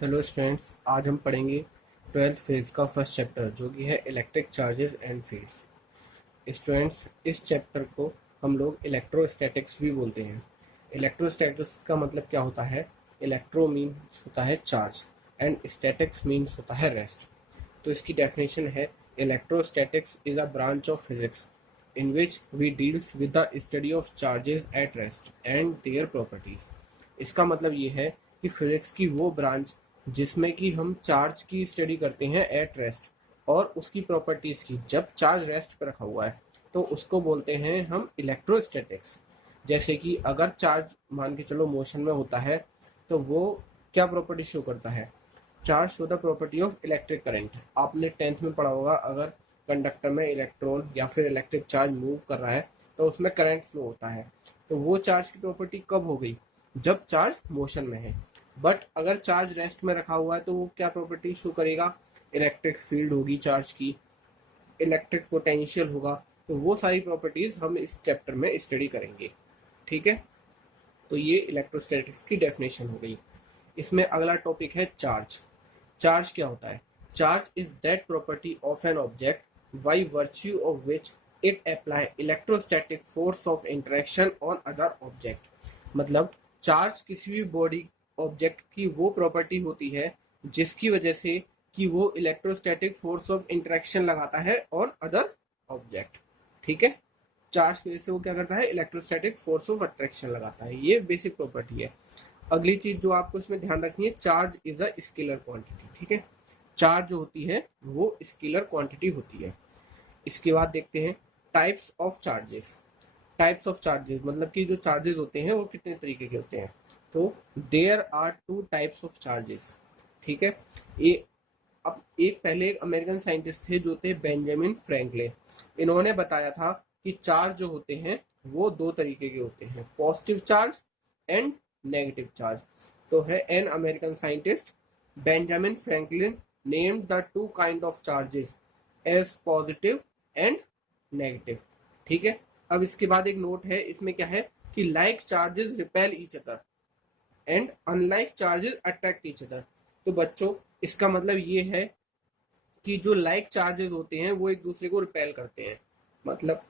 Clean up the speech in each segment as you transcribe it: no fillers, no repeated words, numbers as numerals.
Hello students, आज हम पढ़ेंगे ट्वेल्थ फेज का फर्स्ट चैप्टर जो कि है electric charges and fields. Students, इस चैप्टर को हम लोग इलेक्ट्रोस्टैटिक्स भी बोलते हैं। इलेक्ट्रोस्टैटिक्स का मतलब क्या होता है? इलेक्ट्रो मीन्स होता है चार्ज एंड स्टैटिक्स मीन्स होता है रेस्ट। तो इसकी डेफिनेशन है, electrostatics is a branch of physics in which we deals with the study of charges at rest and their properties. इसका मतलब ये है कि फिजिक्स की वो ब्रांच जिसमें कि हम चार्ज की स्टडी करते हैं एट रेस्ट और उसकी प्रॉपर्टीज की। जब चार्ज रेस्ट पर रखा हुआ है तो उसको बोलते हैं हम इलेक्ट्रोस्टैटिक्स। जैसे कि अगर चार्ज मान के चलो मोशन में होता है तो वो क्या प्रॉपर्टी शो करता है? Charge show the property of electric current. आपने 10th में पढ़ा होगा, अगर कंडक्टर में इलेक्ट्रॉन या फिर इलेक्ट्रिक चार्ज मूव कर रहा है तो उसमें करंट फ्लो होता है। तो वो चार्ज की प्रॉपर्टी कब हो गई? जब चार्ज मोशन में है। बट अगर चार्ज रेस्ट में रखा हुआ है तो वो क्या प्रॉपर्टी शो करेगा? इलेक्ट्रिक फील्ड होगी चार्ज की, इलेक्ट्रिक पोटेंशियल होगा। तो वो सारी प्रॉपर्टीज हम इस चैप्टर में स्टडी करेंगे। ठीक है, तो ये इलेक्ट्रोस्टैटिक्स की डेफिनेशन हो गई। इसमें अगला टॉपिक है चार्ज। चार्ज क्या होता है? Charge is that property of an object by virtue of which it apply electrostatic force of interaction on other object. मतलब चार्ज किसी भी बॉडी ऑब्जेक्ट की वो प्रॉपर्टी होती है जिसकी वजह से कि वो इलेक्ट्रोस्टैटिक फोर्स ऑफ इंटरेक्शन लगाता है ऑन अदर ऑब्जेक्ट। ठीक है, चार्ज की वजह से वो क्या करता है? इलेक्ट्रोस्टैटिक फोर्स ऑफ अट्रैक्शन लगाता है। ये बेसिक प्रॉपर्टी है। अगली चीज जो आपको इसमें ध्यान रखनी है, charge is a scalar quantity. ठीक है, चार्ज जो होती है वो स्केलर क्वांटिटी होती है। इसके बाद देखते हैं types of charges. Types of charges मतलब कि जो चार्जेस होते हैं वो कितने तरीके के होते हैं। तो there are two types of charges. ठीक है, ये अब एक पहले एक अमेरिकन साइंटिस्ट थे जो थे बेंजामिन फ्रैंकलिन। इन्होंने बताया था कि चार्ज जो होते हैं वो दो तरीके के होते हैं, positive charge and negative charge. तो है an American scientist Benjamin Franklin named the two kind of charges as positive and negative. ठीक है, अब इसके बाद एक नोट है, इसमें क्या है कि like charges repel each other and unlike charges attract each other. तो बच्चों, इसका मतलब ये है कि जो लाइक चार्जेस होते हैं वो एक दूसरे को रिपेल करते हैं। मतलब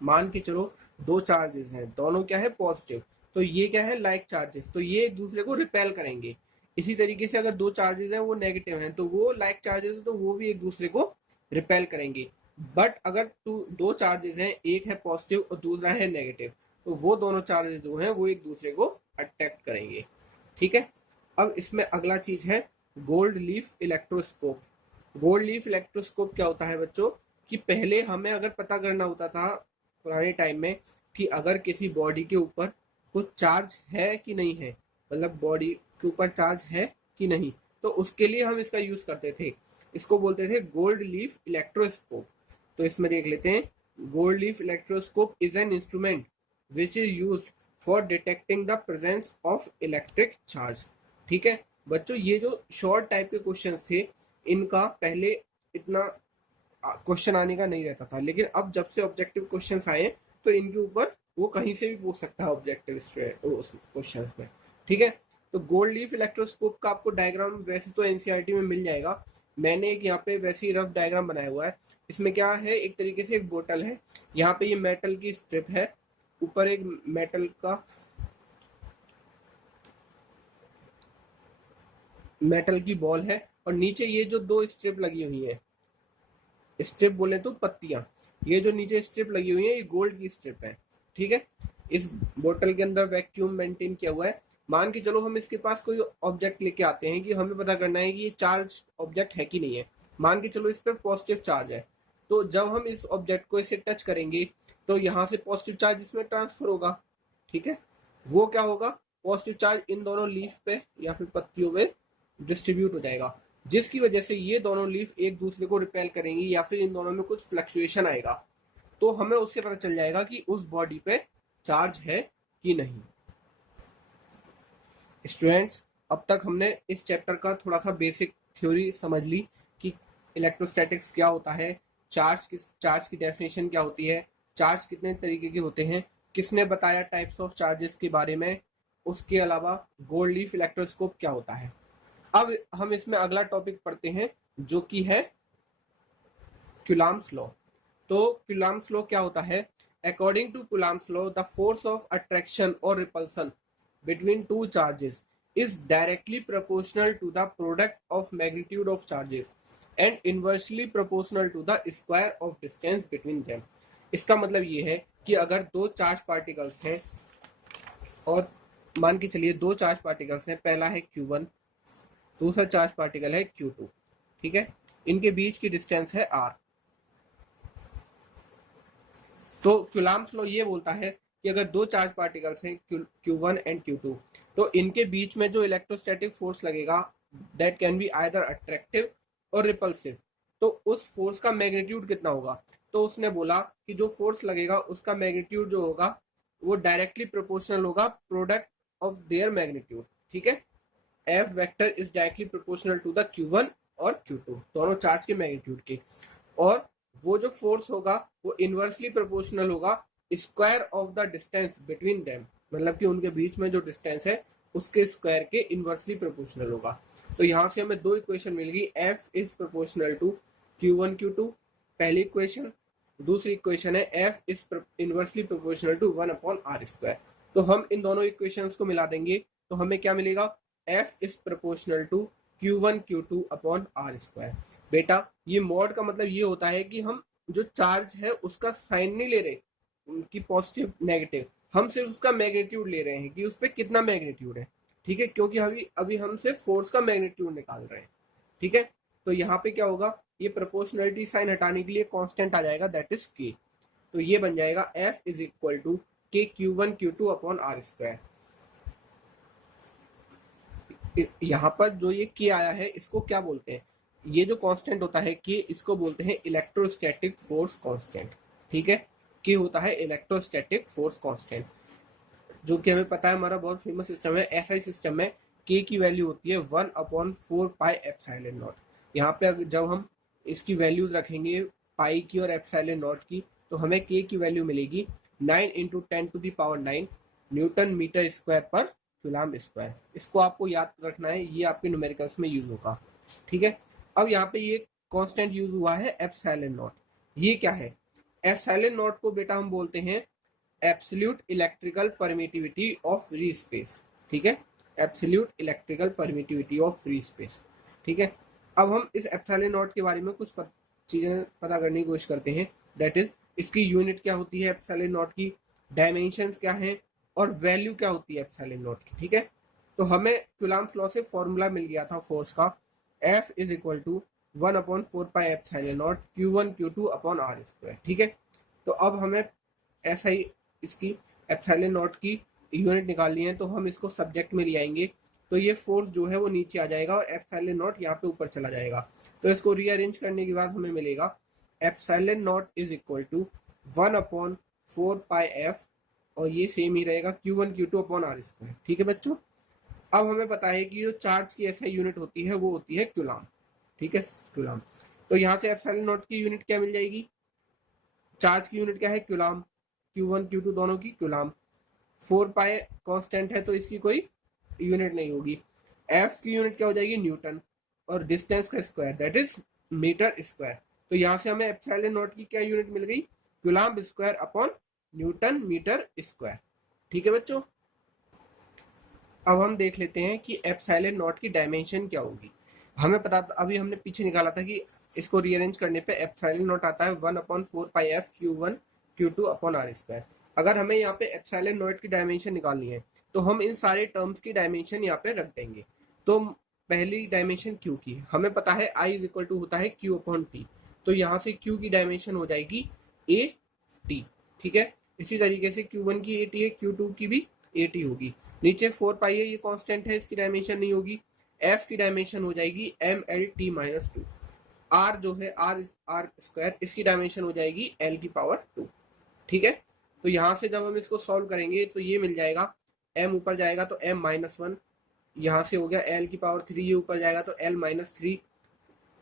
मान के चलो दो चार्जेस हैं, दोनों क्या है? पॉजिटिव। तो ये क्या है? Like charges. तो ये एक दूसरे को रिपेल करेंगे। इसी तरीके से अगर दो चार्जेस हैं वो नेगेटिव हैं तो वो लाइक चार्जेस है तो वो भी एक दूसरे को रिपेल करेंगे। बट अगर दो चार्जेस हैं, एक है पॉजिटिव और दूसरा है नेगेटिव, तो वो दोनों चार्जेस जो हैं वो एक दूसरे को अट्रैक्ट करेंगे। ठीक है, अब इसमें अगला चीज है gold leaf electroscope. Gold leaf electroscope क्या होता है बच्चों? कि पहले हमें अगर पता करना होता था पुराने टाइम में कि अगर किसी बॉडी के ऊपर कुछ चार्ज है कि नहीं है, मतलब बॉडी के ऊपर चार्ज है कि नहीं, तो उसके लिए हम इसका यूज करते थे। इसको बोलते थे गोल्ड लीफ इलेक्ट्रोस्कोप। तो इसमें देख लेते हैं, gold leaf electroscope is an instrument which is use for detecting the presence of electric charge. ठीक है बच्चों, ये जो शॉर्ट टाइप के क्वेश्चन थे इनका पहले इतना क्वेश्चन आने का नहीं रहता था, लेकिन अब जब से ऑब्जेक्टिव क्वेश्चन आए तो इनके ऊपर वो कहीं से भी पूछ सकता है ऑब्जेक्टिव क्वेश्चन में। ठीक है, तो गोल्ड लीफ इलेक्ट्रोस्कोप का आपको डायग्राम वैसे तो एनसीईआरटी में मिल जाएगा। मैंने एक यहाँ पे वैसे ही रफ डायग्राम बनाया हुआ है। इसमें क्या है, एक तरीके से एक बोतल है, यहाँ पे ये मेटल की स्ट्रिप है, ऊपर एक मेटल की बॉल है और नीचे ये जो दो स्ट्रिप लगी हुई है, स्ट्रिप बोले तो पत्तियां, ये जो नीचे स्ट्रिप लगी हुई है ये गोल्ड की स्ट्रिप है। ठीक है, इस बोतल के अंदर वैक्यूम मेंटेन किया हुआ है। मान के चलो हम इसके पास कोई ऑब्जेक्ट लेके आते हैं कि हमें पता करना है कि ये चार्ज ऑब्जेक्ट है कि नहीं है। मान के चलो इस पर पॉजिटिव चार्ज है, तो जब हम इस ऑब्जेक्ट को इसे टच करेंगे तो यहाँ से पॉजिटिव चार्ज इसमें ट्रांसफर होगा। ठीक है, वो क्या होगा? पॉजिटिव चार्ज इन दोनों लीफ पे या फिर पत्तियों में डिस्ट्रीब्यूट हो जाएगा, जिसकी वजह से ये दोनों लीफ एक दूसरे को रिपेल करेंगी या फिर इन दोनों में कुछ फ्लक्चुएशन आएगा। तो हमें उससे पता चल जाएगा कि उस बॉडी पे चार्ज है कि नहीं। स्टूडेंट्स, अब तक हमने इस चैप्टर का थोड़ा सा बेसिक थ्योरी समझ ली कि इलेक्ट्रोस्टैटिक्स क्या होता है, चार्ज की डेफिनेशन क्या होती है, चार्ज कितने तरीके के होते हैं, किसने बताया टाइप्स ऑफ चार्जेस के बारे में, उसके अलावा गोल्ड लीफ इलेक्ट्रोस्कोप क्या होता है। अब हम इसमें अगला टॉपिक पढ़ते हैं जो कि है कुलाम्ब्स लॉ। तो कुलाम्ब्स लॉ क्या होता है। According to Coulomb's law the force of attraction और repulsion between two charges is directly proportional to the product of magnitude of charges and inversely proportional to the square of distance between them। इसका मतलब ये है कि अगर दो charge particles हैं और मान के चलिए दो चार्ज पार्टिकल्स हैं, पहला है Q1, दूसरा चार्ज पार्टिकल है Q2, ठीक है, इनके बीच की डिस्टेंस है R। तो कुलाम्ब्स लॉ ये बोलता है कि अगर दो चार्ज पार्टिकल्स हैं Q1 एंड Q2 तो इनके बीच में जो इलेक्ट्रोस्टैटिक फोर्स लगेगा that can be either attractive और रिपल्सिव। तो उस फोर्स का मैग्नीट्यूड कितना होगा। तो उसने बोला कि जो फोर्स लगेगा उसका मैग्नीट्यूड जो होगा वो डायरेक्टली प्रोपोर्शनल होगा प्रोडक्ट ऑफ देयर मैग्नीट्यूड, ठीक है। F vector is directly proportional to the Q1 और Q2 दोनों चार्ज के मैग्नीट्यूड के, और वो जो फोर्स होगा वो इनवर्सली प्रोपोर्शनल होगा square of the distance between them, मतलब कि उनके बीच में जो डिस्टेंस है उसके स्क्वायर के इनवर्सली प्रोपोर्शनल होगा। तो यहाँ से हमें दो इक्वेशन मिल गई, F is proportional to Q1 Q2 पहली इक्वेशन, दूसरी इक्वेशन है F is inversely proportional to 1/r²। तो हम इन दोनों इक्वेशंस को मिला देंगे तो हमें क्या मिलेगा, F is proportional to Q1 Q2/r²। बेटा ये मॉड का मतलब ये होता है कि हम जो चार्ज है उसका साइन नहीं ले रहे उनकी पॉजिटिव नेगेटिव, हम सिर्फ उसका मैग्नीट्यूड ले रहे हैं कि उस पर कितना मैग्नीट्यूड है, ठीक है, क्योंकि अभी हम सिर्फ फोर्स का मैग्नीट्यूड निकाल रहे हैं, ठीक है। तो यहाँ पे क्या होगा, ये प्रोपोर्शनलिटी साइन हटाने के लिए कांस्टेंट आ जाएगा दैट इज k। तो ये बन जाएगा F is equal to k Q1 Q2/r²। यहाँ पर जो ये k आया है इसको क्या बोलते हैं, ये जो कांस्टेंट होता है k इसको बोलते हैं इलेक्ट्रोस्टैटिक फोर्स कांस्टेंट, ठीक है। k होता है इलेक्ट्रोस्टैटिक फोर्स कांस्टेंट, जो कि हमें पता है हमारा बहुत फेमस सिस्टम है एसआई सिस्टम में k की वैल्यू होती है 1/4πε0। यहाँ पे जब हम इसकी वैल्यूज रखेंगे पाई की और एप्सिलॉन नॉट की तो हमें k की वैल्यू मिलेगी 9 × 10⁹ न्यूटन मीटर स्क्वायर पर कूलम्ब स्क्वायर। इसको आपको याद रखना है, ये आपके न्यूमेरिकल्स में यूज होगा, ठीक है। अब यहाँ पे ये कांस्टेंट यूज हुआ है एप्सिलॉन नॉट। ये क्या है, एप्सिलॉन नॉट को बेटा हम बोलते हैं absolute electrical permittivity of free space, ठीक है, absolute electrical permittivity of free space, ठीक है। अब हम इस एप्सिलॉन नॉट के बारे में कुछ चीजें पता करने की कोशिश करते हैं, दैट इज इसकी यूनिट क्या होती है एप्सिलॉन नॉट की, डायमेंशंस क्या है और वैल्यू क्या होती है एप्सिलॉन नॉट की, ठीक है। तो हमें कूलम्ब्स लॉ से फॉर्मूला मिल गया था फोर्स का, F is equal to 1/4πε0 Q1 Q2/r², ठीक है। तो अब हमें ऐसा ही इसकी एप्सिलॉन नॉट की यूनिट निकालनी है तो हम इसको सब्जेक्ट में ले आएंगे, तो ये फोर्स जो है वो नीचे आ जाएगा और एप्सिलॉन नॉट यहाँ पे ऊपर चला जाएगा। तो इसको रीअरेंज करने के बाद हमें मिलेगा epsilon naught is equal to 1/4πf और ये सेम ही रहेगा Q1 Q2/r², ठीक है बच्चों। अब हमें पता है कि जो चार्ज की ऐसा यूनिट होती है वो होती है कूलम्ब, ठीक है, कूलम्ब। तो यहाँ से एप्सिलॉन नॉट की यूनिट क्या मिल जाएगी, चार्ज की यूनिट क्या है कूलम्ब, Q1 Q2 दोनों की कूलम्ब, 4π कांस्टेंट है तो इसकी कोई यूनिट नहीं होगी। F की यूनिट क्या हो जाएगी न्यूटन और डिस्टेंस का square that is metre square. तो यहाँ से हमें एप्सिलॉन नॉट की क्या यूनिट मिल गई, coulomb square upon newton metre square, ठीक है बच्चों। अब हम देख लेते हैं कि एप्सिलॉन नॉट की डायमेंशन क्या होगी। हमें पता था, अभी हमने पीछे निकाला था कि इसको रीअरेंज करने पे एप्सिलॉन नॉट आता है 1/4πf Q1 Q2/r²। अगर हमें यहाँ पे एप्सिलॉन नॉट की डायमेंशन निकालनी है तो हम इन सारे टर्म्स की डायमेंशन यहाँ पे रख देंगे। तो पहली डायमेंशन Q की हमें पता है I इज इक्वल टू होता है Q/T, तो यहाँ से Q की डायमेंशन हो जाएगी AT, ठीक है। इसी तरीके से Q1 की AT है, Q2 की भी AT होगी। नीचे 4π है, ये कांस्टेंट है, इसकी डायमेंशन नहीं होगी। F की डायमेंशन हो जाएगी MLT-2, R जो है R², इसकी डायमेंशन हो जाएगी L⁻², ठीक है। तो यहाँ से जब हम इसको सॉल्व करेंगे तो ये मिल जाएगा, m ऊपर जाएगा तो m-1, यहाँ से हो गया L⁻3, ये ऊपर जाएगा तो L-3,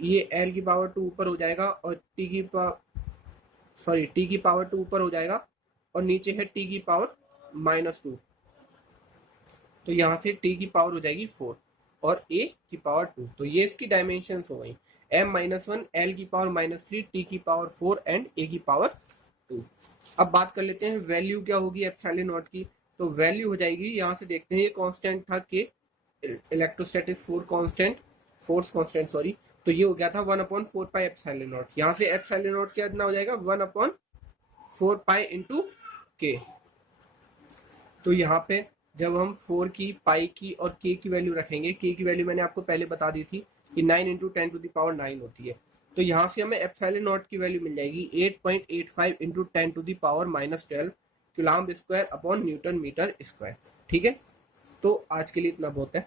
ये L⁻2 ऊपर हो जाएगा और T⁻2 ऊपर हो जाएगा और नीचे है T⁻²। तो यहाँ से t की पावर हो जाएगी 4 और a की पावर 2। तो ये इसकी डायमेंशन हो गई m-1 l की पावर -3 t की पावर 4 एंड a की पावर 2। अब बात कर लेते हैं वैल्यू क्या होगी एप्सिलॉन नॉट की। तो वैल्यू हो जाएगी, यहाँ से देखते हैं ये कांस्टेंट था के इलेक्ट्रोस्टैटिक फोर्स कांस्टेंट सॉरी, तो ये हो गया था 1/4 पाई एप्सिलॉन नॉट। यहाँ से एप्सिलॉन नॉट कितना हो जाएगा 1/4 पाई इंटू के। तो यहाँ पे जब हम 4 की, पाई की और k की वैल्यू रखेंगे, k की वैल्यू मैंने आपको पहले बता दी थी कि 9 इंटू 10⁻9 होती है। तो यहाँ से हमें एप्सिलॉन नॉट की वैल्यू मिल जाएगी 8.85 into 10⁻⁻12 coulomb square upon newton metre square. ठीक है, तो आज के लिए इतना बहुत है।